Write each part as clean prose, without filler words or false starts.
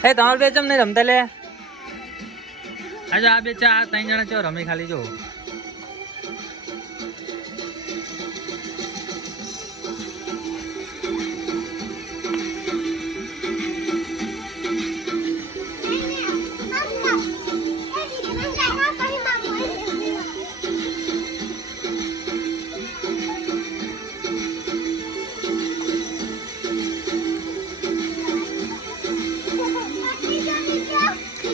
એ તમારે બે ચમ નહીં રમતા લે આજે આ બે ચા 3 જણા ચો રમી ખાલી જો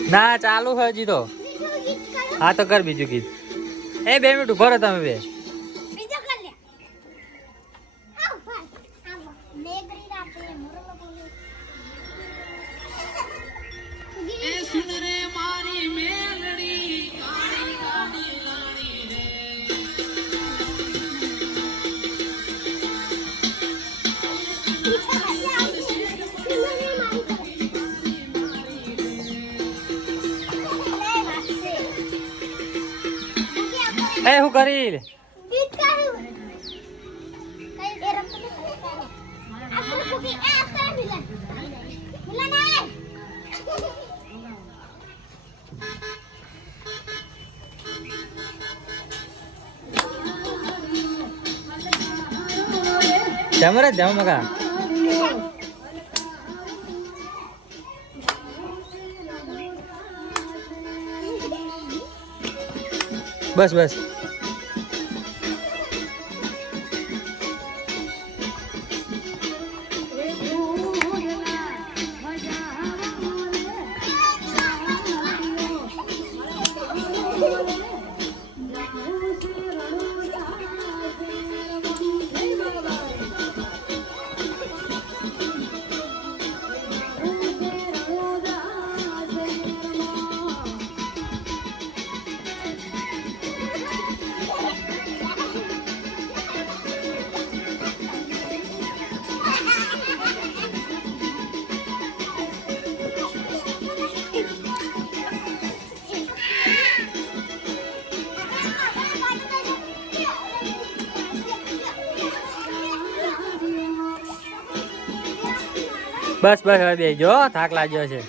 ના ચાલુ છે હજી તો હા તો કર બીજું ગીત એ 2 મિનિટ ઉભો રહો તમે બે એ હું કરી લે ગીત કાઢું કઈ એ રમતો આ કુકી આ પર મિલન મિલન આય જમરે જમ મગા બસ બસ બસ બસ હવે બે જો થાક લાગ્યો છે